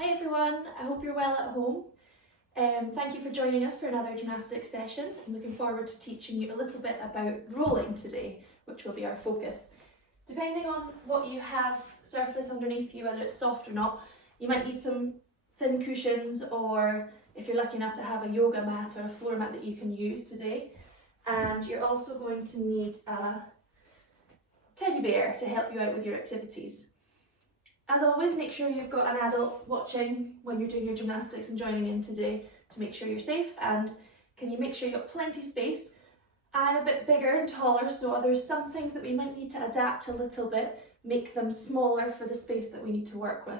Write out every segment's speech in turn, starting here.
Hi everyone, I hope you're well at home. Thank you for joining us for another gymnastics session. I'm looking forward to teaching you a little bit about rolling today, which will be our focus. Depending on what you have surface underneath you, whether it's soft or not, you might need some thin cushions, or if you're lucky enough to have a yoga mat or a floor mat that you can use today. And you're also going to need a teddy bear to help you out with your activities. As always, make sure you've got an adult watching when you're doing your gymnastics and joining in today to make sure you're safe, and can you make sure you've got plenty of space. I'm a bit bigger and taller, so there's some things that we might need to adapt a little bit, make them smaller for the space that we need to work with.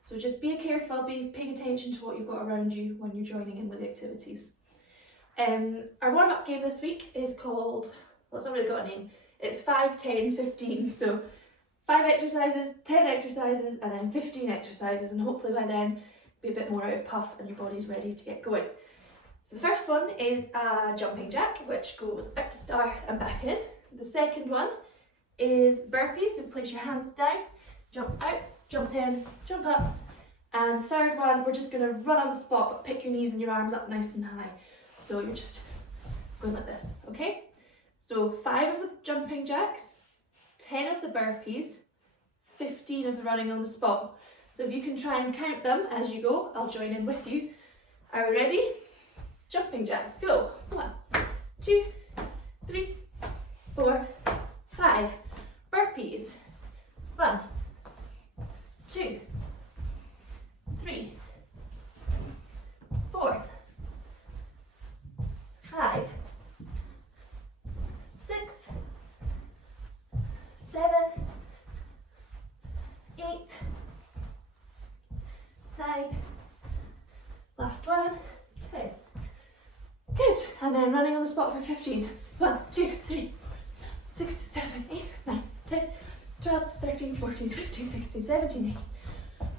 So just be careful, be paying attention to what you've got around you when you're joining in with the activities. Our warm-up game this week is called, well, it's not really got a name, it's 5, 10, 15, so 5 exercises, 10 exercises, and then 15 exercises, and hopefully by then be a bit more out of puff and your body's ready to get going. So the first one is a jumping jack, which goes back to start and back in. The second one is burpees, so place your hands down, jump out, jump in, jump up. And the third one, we're just going to run on the spot, but pick your knees and your arms up nice and high. So you're just going like this, okay? So 5 of the jumping jacks, 10 of the burpees, 15 of the running on the spot. So if you can try and count them as you go, I'll join in with you. Are we ready? Jumping jacks, go. 1, 2, 3, 4, 5. Burpees. 1, 2, 3, 4, 5, 6, 7, 8, 9, last one, 10. Good, and then running on the spot for 15. 1, 2, 3, 6, 7, 8, 9, 10, 12, 13, 14, 15, 16, 17, 18.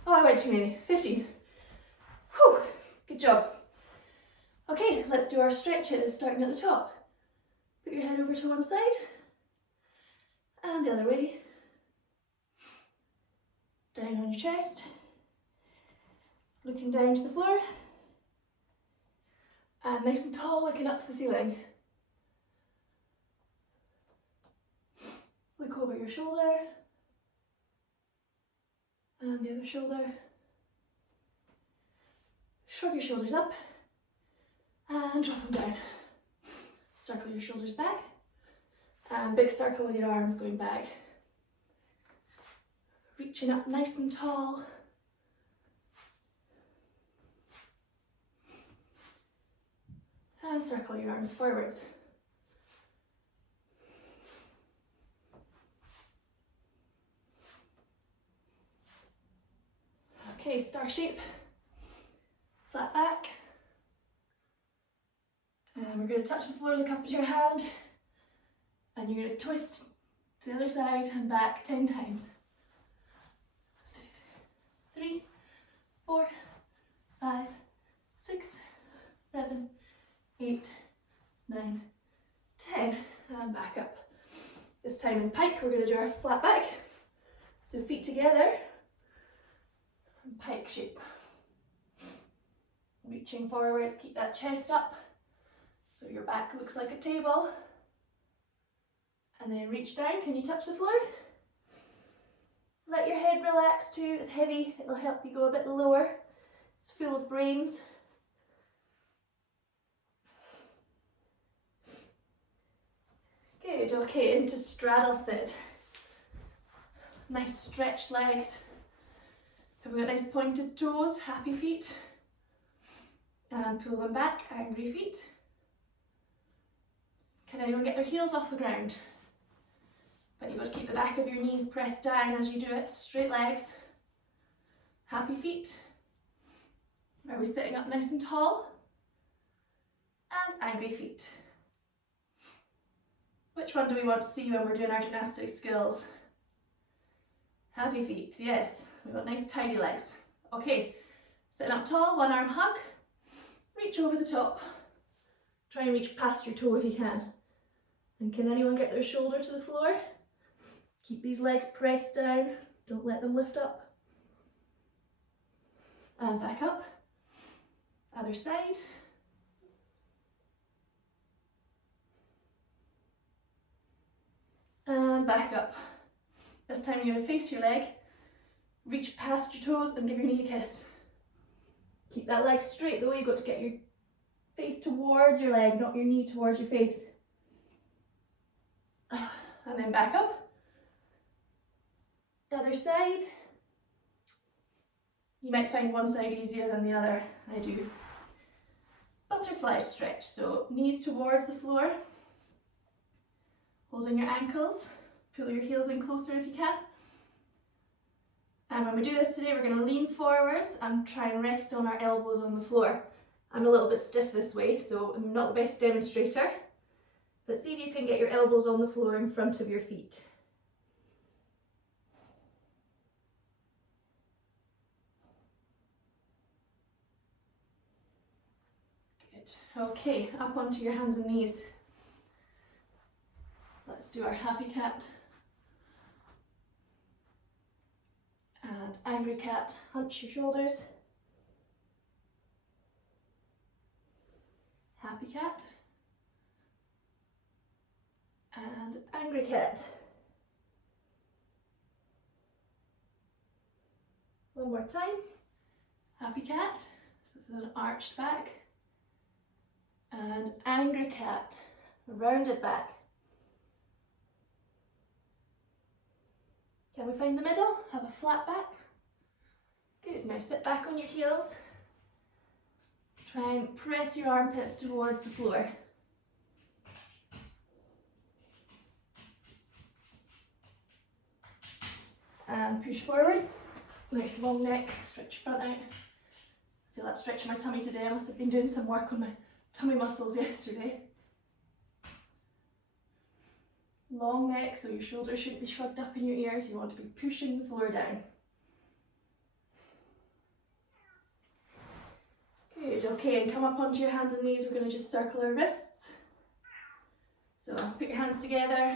Oh, I went too many. 15. Whew, good job. Okay, let's do our stretches, starting at the top. Put your head over to one side, and the other way. Down on your chest, looking down to the floor, and nice and tall, looking up to the ceiling. Look over your shoulder, and the other shoulder. Shrug your shoulders up, and drop them down. Circle your shoulders back, and big circle with your arms going back. Reaching up nice and tall. And circle your arms forwards. Okay, star shape. Flat back. And we're going to touch the floor, look up at your hand. And you're going to twist to the other side and back 10 times. 3, 4, 5, 6, 7, 8, 9, 10, and back up. This time in pike, we're going to do our flat back. So feet together, and pike shape. Reaching forwards, keep that chest up, so your back looks like a table. And then reach down, can you touch the floor? Let your head relax too, it's heavy, it'll help you go a bit lower. It's full of brains. Good, okay, into straddle sit. Nice stretched legs. Have we got nice pointed toes, happy feet? And pull them back, angry feet. Can anyone get their heels off the ground? But you've got to keep the back of your knees pressed down as you do it. Straight legs. Happy feet. Are we sitting up nice and tall? And angry feet. Which one do we want to see when we're doing our gymnastic skills? Happy feet, yes. We want nice tidy legs. Okay, sitting up tall, one arm hug. Reach over the top. Try and reach past your toe if you can. And can anyone get their shoulder to the floor? Keep these legs pressed down, don't let them lift up. And back up. Other side. And back up. This time you're going to face your leg, reach past your toes and give your knee a kiss. Keep that leg straight though, you've got to get your face towards your leg, not your knee towards your face. And then back up. The other side. You might find one side easier than the other, I do. Butterfly stretch, so knees towards the floor, holding your ankles, pull your heels in closer if you can. And when we do this today, we're going to lean forwards and try and rest on our elbows on the floor. I'm a little bit stiff this way, so I'm not the best demonstrator, but see if you can get your elbows on the floor in front of your feet. Okay, up onto your hands and knees. Let's do our happy cat. And angry cat, hunch your shoulders. Happy cat. And angry cat. One more time. Happy cat. This is an arched back. And angry cat, rounded back. Can we find the middle? Have a flat back. Good, now sit back on your heels. Try and press your armpits towards the floor. And push forwards. Nice long neck, stretch your front out. I feel that stretch in my tummy today. I must have been doing some work on my tummy muscles yesterday. Long neck, so your shoulders shouldn't be shrugged up in your ears. You want to be pushing the floor down. Good, okay, and come up onto your hands and knees. We're going to just circle our wrists. So put your hands together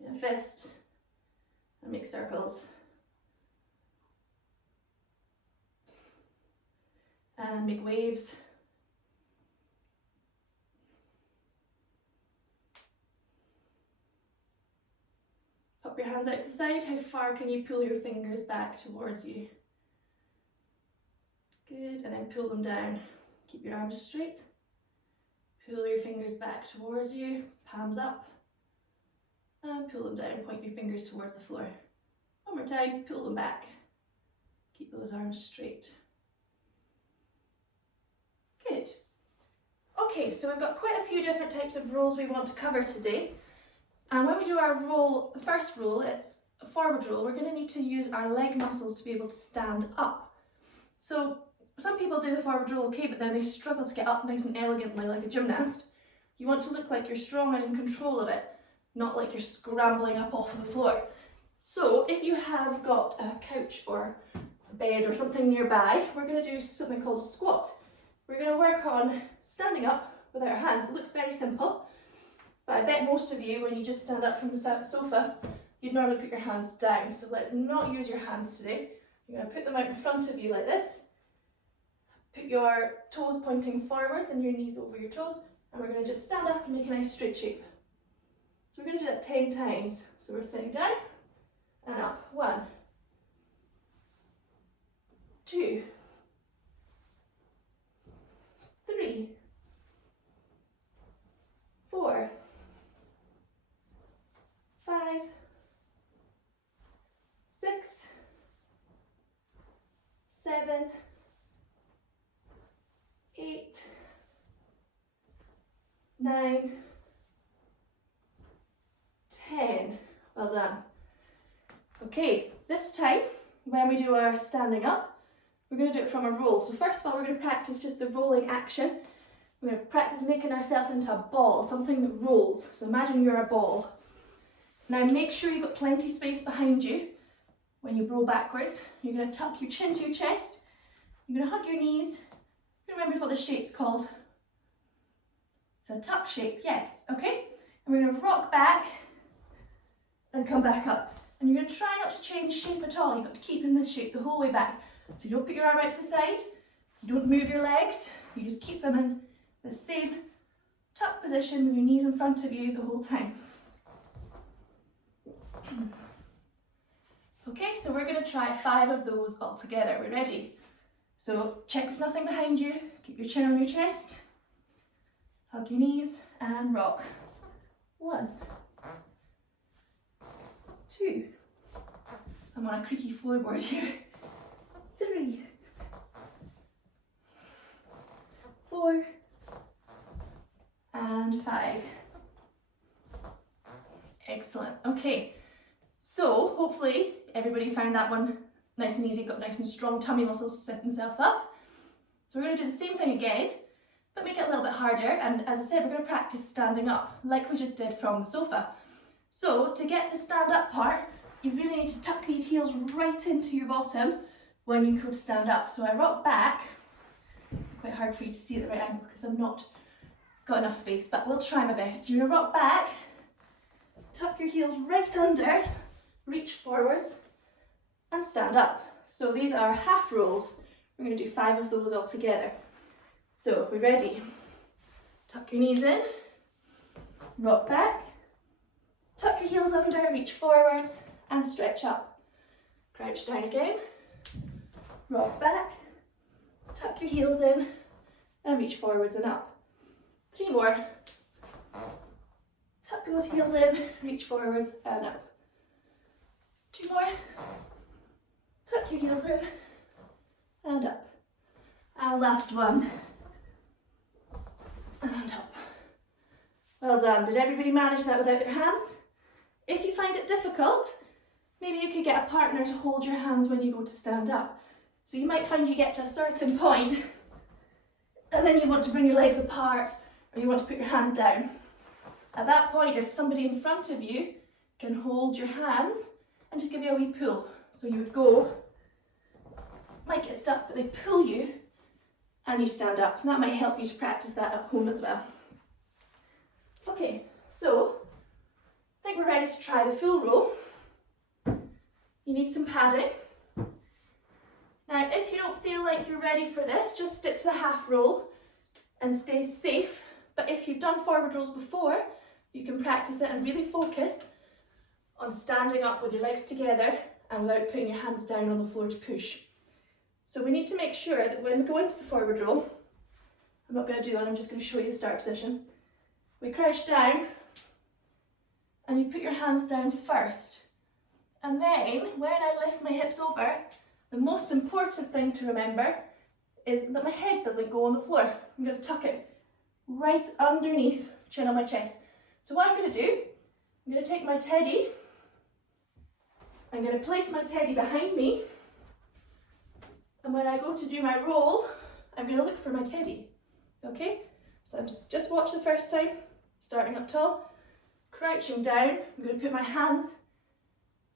in a fist and make circles. And make waves. Pop your hands out to the side. How far can you pull your fingers back towards you? Good, and then pull them down. Keep your arms straight. Pull your fingers back towards you, palms up. And pull them down, point your fingers towards the floor. One more time, pull them back. Keep those arms straight. Good. Okay, so we've got quite a few different types of rolls we want to cover today. And when we do our roll, the first roll, it's a forward roll, we're going to need to use our leg muscles to be able to stand up. So some people do the forward roll okay, but then they struggle to get up nice and elegantly like a gymnast. You want to look like you're strong and in control of it, not like you're scrambling up off of the floor. So if you have got a couch or a bed or something nearby, we're going to do something called a squat. We're going to work on standing up with our hands. It looks very simple, but I bet most of you, when you just stand up from the sofa, you'd normally put your hands down. So let's not use your hands today. You're going to put them out in front of you like this. Put your toes pointing forwards and your knees over your toes. And we're going to just stand up and make a nice straight shape. So we're going to do that 10 times. So we're sitting down and up. 1, 2, 3, 4, 5, 6, 7, 8, 9, 10. Well done. Okay, this time when we do our standing up, we're going to do it from a roll. So first of all, we're going to practice just the rolling action. We're going to practice making ourselves into a ball, something that rolls. So imagine you're a ball. Now make sure you've got plenty space behind you when you roll backwards. You're going to tuck your chin to your chest. You're going to hug your knees. Who remembers what this shape's called? It's a tuck shape, yes, okay? And we're going to rock back and come back up. And you're going to try not to change shape at all. You've got to keep in this shape the whole way back. So you don't put your arm out to the side, you don't move your legs, you just keep them in the same tuck position with your knees in front of you the whole time. Okay, so we're going to try 5 of those all together. We're ready? So check there's nothing behind you, keep your chin on your chest, hug your knees and rock. 1, 2, I'm on a creaky floorboard here. 3, 4, and 5. Excellent. Okay, so hopefully everybody found that one nice and easy, got nice and strong tummy muscles set themselves up. So we're going to do the same thing again, but make it a little bit harder. And as I said, we're going to practice standing up like we just did from the sofa. So to get the stand up part, you really need to tuck these heels right into your bottom when you go to stand up. So I rock back, quite hard for you to see at the right angle because I've not got enough space, but we'll try my best. You're going to rock back, tuck your heels right under, reach forwards and stand up. So these are half rolls. We're going to do 5 of those all together. So we're ready. Tuck your knees in, rock back, tuck your heels under, reach forwards and stretch up. Crouch down again, rock back, tuck your heels in and reach forwards and up. 3 more. Tuck those heels in, reach forwards and up. 2 more. Tuck your heels in and up. And last one. And up. Well done. Did everybody manage that without their hands? If you find it difficult, maybe you could get a partner to hold your hands when you go to stand up. So you might find you get to a certain point and then you want to bring your legs apart or you want to put your hand down. At that point, if somebody in front of you can hold your hands and just give you a wee pull. So you would go, might get stuck, but they pull you and you stand up. And that might help you to practice that at home as well. Okay, so I think we're ready to try the full roll. You need some padding. Now, if you don't feel like you're ready for this, just stick to the half roll and stay safe. But if you've done forward rolls before, you can practice it and really focus on standing up with your legs together and without putting your hands down on the floor to push. So we need to make sure that when we go into the forward roll, I'm not going to do that, I'm just going to show you the start position. We crouch down and you put your hands down first. And then when I lift my hips over, the most important thing to remember is that my head doesn't go on the floor. I'm going to tuck it right underneath, chin on my chest. So what I'm going to do, I'm going to take my teddy, I'm going to place my teddy behind me, and when I go to do my roll, I'm going to look for my teddy, okay? So I'm just watch the first time, starting up tall, crouching down, I'm going to put my hands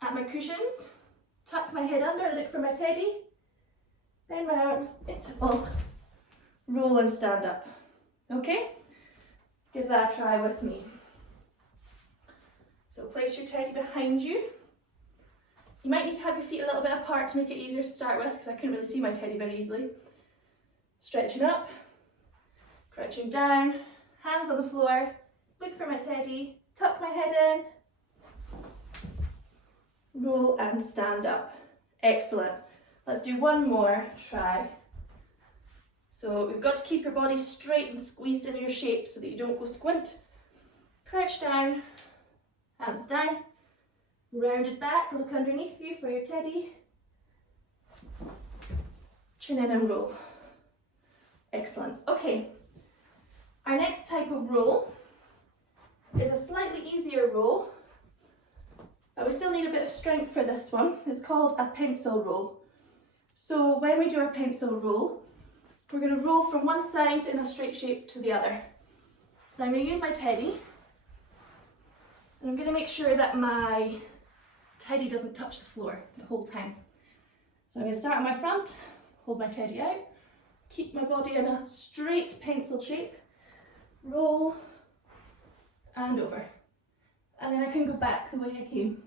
at my cushions, tuck my head under, look for my teddy, bend my arms, interval, roll and stand up, okay? Give that a try with me. So place your teddy behind you. You might need to have your feet a little bit apart to make it easier to start with because I couldn't really see my teddy very easily. Stretching up, crouching down, hands on the floor, look for my teddy, tuck my head in, roll and stand up. Excellent. Let's do one more try. So we've got to keep your body straight and squeezed into your shape so that you don't go squint. Crouch down, hands down, rounded back, look underneath you for your teddy. Chin in and roll. Excellent. Okay, our next type of roll is a slightly easier roll, but we still need a bit of strength for this one. It's called a pencil roll. So when we do our pencil roll, we're going to roll from one side in a straight shape to the other. So I'm going to use my teddy, and I'm going to make sure that my teddy doesn't touch the floor the whole time. So I'm going to start on my front, hold my teddy out, keep my body in a straight pencil shape, roll and over. And then I can go back the way I came.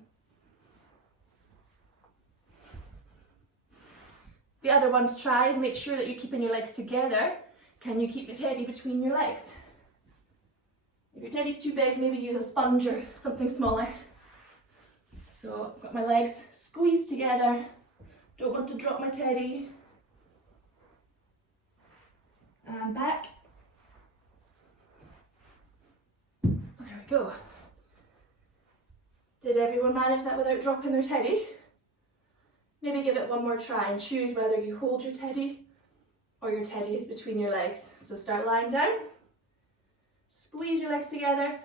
The other one to try is make sure that you're keeping your legs together. Can you keep the teddy between your legs? If your teddy's too big, maybe use a sponge or something smaller. So I've got my legs squeezed together. Don't want to drop my teddy. And back. There we go. Did everyone manage that without dropping their teddy? Maybe give it one more try and choose whether you hold your teddy or your teddy is between your legs. So start lying down, squeeze your legs together,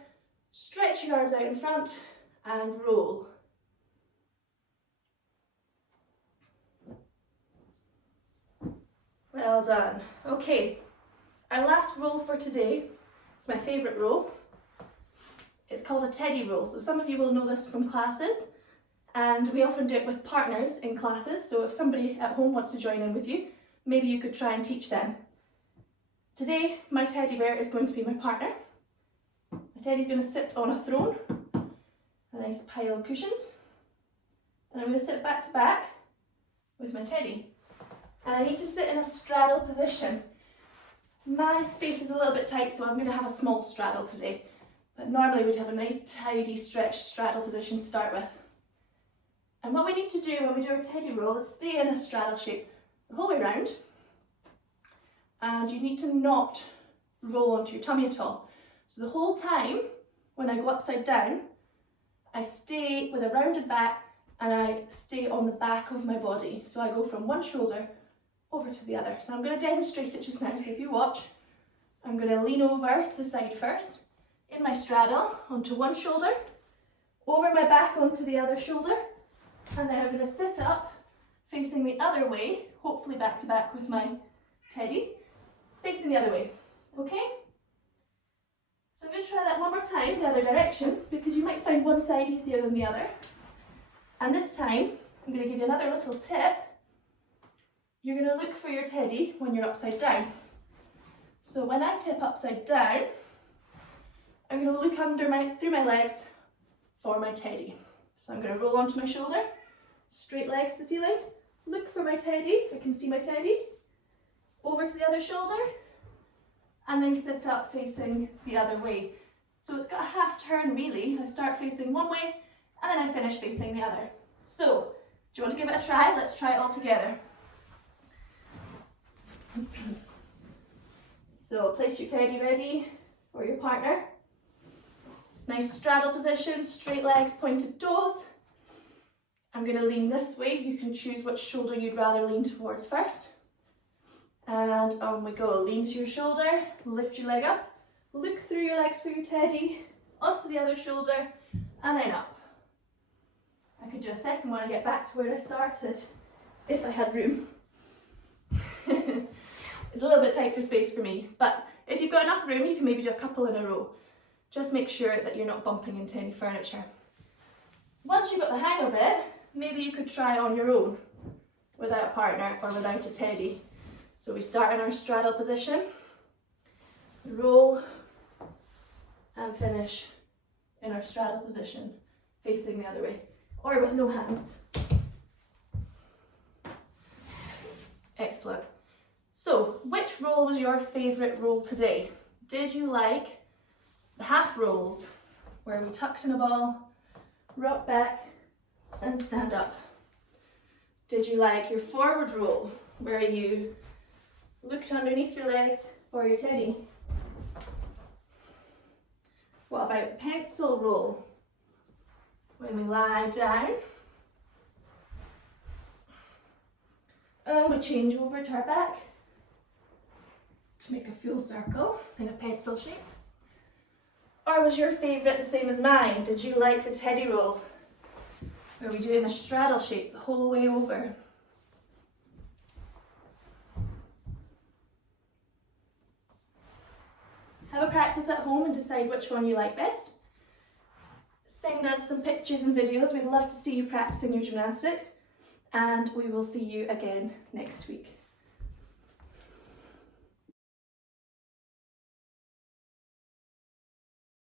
stretch your arms out in front and roll. Well done. Okay, our last roll for today is my favourite roll. It's called a teddy roll. So some of you will know this from classes, and we often do it with partners in classes. So if somebody at home wants to join in with you, maybe you could try and teach them. Today, my teddy bear is going to be my partner. My teddy's going to sit on a throne, a nice pile of cushions, and I'm going to sit back to back with my teddy. And I need to sit in a straddle position. My space is a little bit tight, so I'm going to have a small straddle today. But normally we'd have a nice tidy stretched straddle position to start with. And what we need to do when we do our teddy roll is stay in a straddle shape the whole way around. And you need to not roll onto your tummy at all. So the whole time, when I go upside down, I stay with a rounded back and I stay on the back of my body. So I go from one shoulder over to the other. So I'm going to demonstrate it just now. So if you watch, I'm going to lean over to the side first, in my straddle, onto one shoulder, over my back onto the other shoulder, and then I'm going to sit up, facing the other way, hopefully back to back with my teddy, facing the other way, okay? So I'm going to try that one more time, the other direction, because you might find one side easier than the other. And this time, I'm going to give you another little tip. You're going to look for your teddy when you're upside down. So when I tip upside down, I'm going to look through my legs for my teddy. So I'm going to roll onto my shoulder, straight legs to the ceiling, look for my teddy, if I can see my teddy, over to the other shoulder, and then sit up facing the other way. So it's got a half turn really. I start facing one way, and then I finish facing the other. So, do you want to give it a try? Let's try it all together. So place your teddy ready for your partner. Nice straddle position, straight legs, pointed toes. I'm going to lean this way. You can choose which shoulder you'd rather lean towards first. And on we go. Lean to your shoulder, lift your leg up, look through your legs for your teddy, onto the other shoulder, and then up. I could do a second one and get back to where I started, if I had room. It's a little bit tight for space for me, but if you've got enough room, you can maybe do a couple in a row. Just make sure that you're not bumping into any furniture. Once you've got the hang of it, maybe you could try on your own, without a partner or without a teddy. So we start in our straddle position, roll, and finish in our straddle position, facing the other way, or with no hands. Excellent. So, which roll was your favourite roll today? Did you like the half rolls, where we tucked in a ball, rock back, and stand up? Did you like your forward roll, where you looked underneath your legs for your teddy? What about pencil roll, when we lie down and we change over to our back to make a full circle in a pencil shape? Or was your favourite the same as mine? Did you like the teddy roll, where we do it in a straddle shape the whole way over? Have a practice at home and decide which one you like best. Send us some pictures and videos. We'd love to see you practicing your gymnastics, and we will see you again next week.